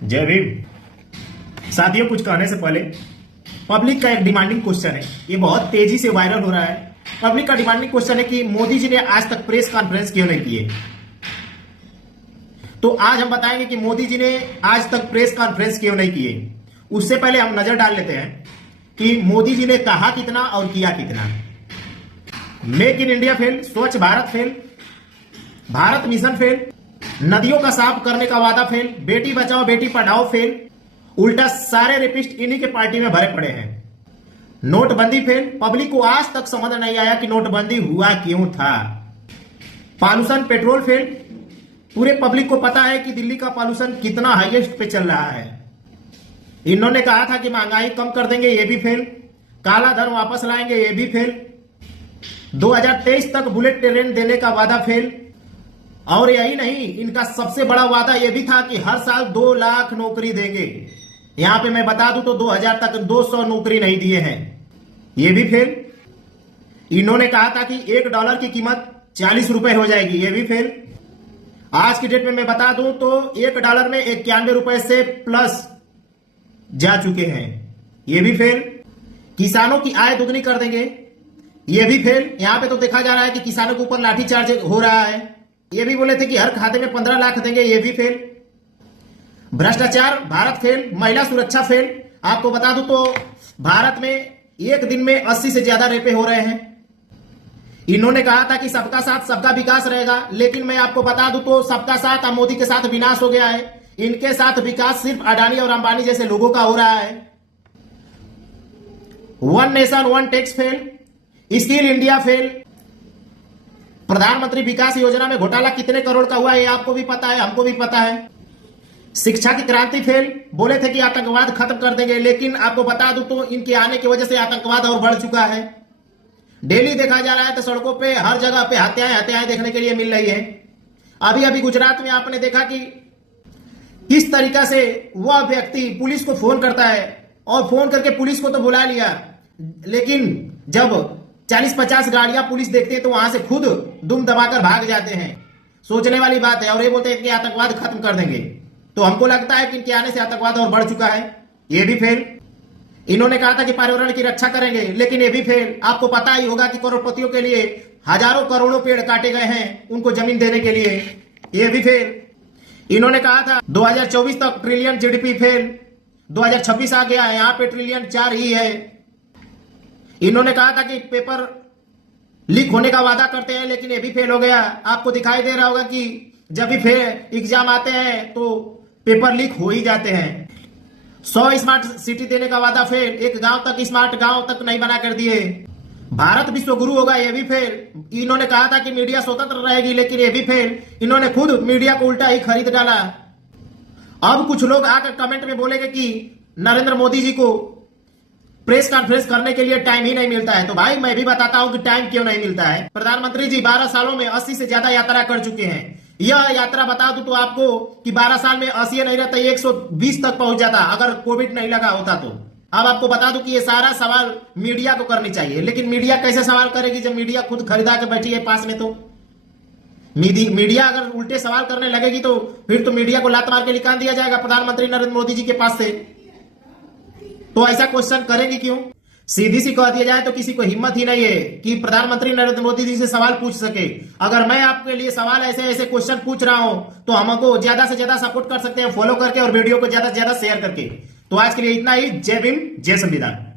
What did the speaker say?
जय भीम। साथियों, कुछ कहने से पहले पब्लिक का एक डिमांडिंग क्वेश्चन है, ये बहुत तेजी से वायरल हो रहा है। पब्लिक का डिमांडिंग क्वेश्चन है कि मोदी जी ने आज तक प्रेस कॉन्फ्रेंस क्यों नहीं किए। तो आज हम बताएंगे कि मोदी जी ने आज तक प्रेस कॉन्फ्रेंस क्यों नहीं किए। उससे पहले हम नजर डाल लेते हैं कि मोदी जी ने कहा कितना और किया कितना। मेक इन इंडिया फेल, स्वच्छ Bharat fail, Bharat mission fail, नदियों का साफ करने का वादा फेल, बेटी बचाओ बेटी पढ़ाओ फेल, उल्टा सारे रेपिस्ट इन्हीं के पार्टी में भरे पड़े हैं। नोटबंदी फेल, पब्लिक को आज तक समझ नहीं आया कि नोटबंदी हुआ क्यों था। पॉल्यूशन पेट्रोल फेल, पूरे पब्लिक को पता है कि दिल्ली का पॉल्यूशन कितना हाईएस्ट पे चल रहा है। इन्होंने कहा था कि महंगाई कम कर देंगे, ये भी फेल। काला धन वापस लाएंगे, ये भी फेल। 2023 तक बुलेट ट्रेन देने का वादा फेल। और यही नहीं, इनका सबसे बड़ा वादा यह भी था कि हर साल 2 लाख नौकरी देंगे। यहां पे मैं बता दूं तो 2000 तक 200 नौकरी नहीं दिए हैं, ये भी फेल। इन्होंने कहा था कि $1 की कीमत 40 रुपए हो जाएगी, ये भी फेल। आज की डेट में मैं बता दूं तो $1 में 91 रुपए से प्लस जा चुके हैं, ये भी फेल। किसानों की आय दुगनी कर देंगे, ये भी फेल। यहां पे तो देखा जा रहा है कि किसानों के ऊपर लाठीचार्ज हो रहा है। ये भी बोले थे कि हर खाते में 15 लाख देंगे, ये भी फेल। भ्रष्टाचार भारत फेल, महिला सुरक्षा फेल। आपको बता दूं तो भारत में एक दिन में 80 से ज्यादा रेपे हो रहे हैं। इन्होंने कहा था कि सबका साथ सबका विकास रहेगा, लेकिन मैं आपको बता दूं तो सबका साथ अब मोदी के साथ विनाश हो गया है। इनके साथ विकास सिर्फ अडानी और अंबानी जैसे लोगों का हो रहा है। One nation one tax fail, skill India fail. प्रधानमंत्री विकास योजना में घोटाला कितने करोड़ का हुआ है, ये आपको भी पता है, हमको भी पता है। शिक्षा की क्रांति फेल, बोले थे कि आतंकवाद खत्म कर देंगे, लेकिन आपको बता दूं तो इनके आने की वजह से आतंकवाद और बढ़ चुका है। डेली देखा जा रहा है तो सड़कों पे हर जगह पे हत्याएं देखने के लिए मिल रही है। अभी अभी गुजरात में आपने देखा कि किस तरीका से वह व्यक्ति पुलिस को फोन करता है और फोन करके पुलिस को तो बुला लिया, लेकिन जब 40-50 गाड़ियां पुलिस देखती है तो वहां से खुद दुम दबाकर भाग जाते हैं। सोचने वाली बात है। और ये बोलते हैं कि आतंकवाद खत्म कर देंगे, तो हमको लगता है कि इनके आने से आतंकवाद और बढ़ चुका है, ये भी फेल। इन्होंने कहा था कि पर्यावरण की रक्षा करेंगे, लेकिन ये भी फेल। आपको पता ही होगा कि करोड़पतियों के लिए हजारों करोड़ों पेड़ काटे गए हैं उनको जमीन देने के लिए, ये भी फेल। इन्होंने कहा था 2024 तक ट्रिलियन जीडीपी फेल, 2026 आ गया, यहां पे ट्रिलियन 4 ही है। इन्होंने कहा था कि पेपर लीक होने का वादा करते हैं, लेकिन ये भी फेल हो गया। आपको दिखाई दे रहा होगा कि जब भी फेल एग्जाम आते हैं तो पेपर लीक हो ही जाते हैं। 100 स्मार्ट सिटी देने का वादा फेल, एक गांव तक स्मार्ट गांव तक नहीं बना कर दिए। भारत विश्व गुरु होगा, ये भी फेल। इन्होंने कहा था कि मीडिया स्वतंत्र रहेगी, लेकिन ये भी फेल। इन्होंने खुद मीडिया को उल्टा ही खरीद डाला। अब कुछ लोग आकर कमेंट में बोलेंगे कि नरेंद्र मोदी जी को प्रेस कॉन्फ्रेंस करने के लिए टाइम ही नहीं मिलता है। तो भाई मैं भी बताता हूं कि टाइम क्यों नहीं मिलता है। प्रधानमंत्री जी 12 सालों में 80 से ज्यादा यात्रा कर चुके हैं। यह यात्रा बता दूं तो आपको कि 12 साल में 80 नहीं रहता, 120 तक पहुंच जाता अगर कोविड नहीं लगा होता तो। अब आपको बता दूं कि ये सारा सवाल मीडिया को करनी चाहिए, लेकिन मीडिया कैसे सवाल करेगी जब मीडिया खुद खरीदा के बैठी है पास में। तो मीडिया अगर उल्टे सवाल करने लगेगी तो फिर तो मीडिया को लात मार के निकाल दिया जाएगा प्रधानमंत्री नरेंद्र मोदी जी के पास से। तो ऐसा क्वेश्चन करेंगे क्यों? सीधी सी कह दिया जाए तो किसी को हिम्मत ही नहीं है कि प्रधानमंत्री नरेंद्र मोदी जी से सवाल पूछ सके। अगर मैं आपके लिए सवाल ऐसे ऐसे क्वेश्चन पूछ रहा हूं तो हमको ज्यादा से ज्यादा सपोर्ट कर सकते हैं फॉलो करके और वीडियो को ज्यादा से ज्यादा शेयर करके। तो आज के लिए इतना ही। जय भीम, जय संविधान।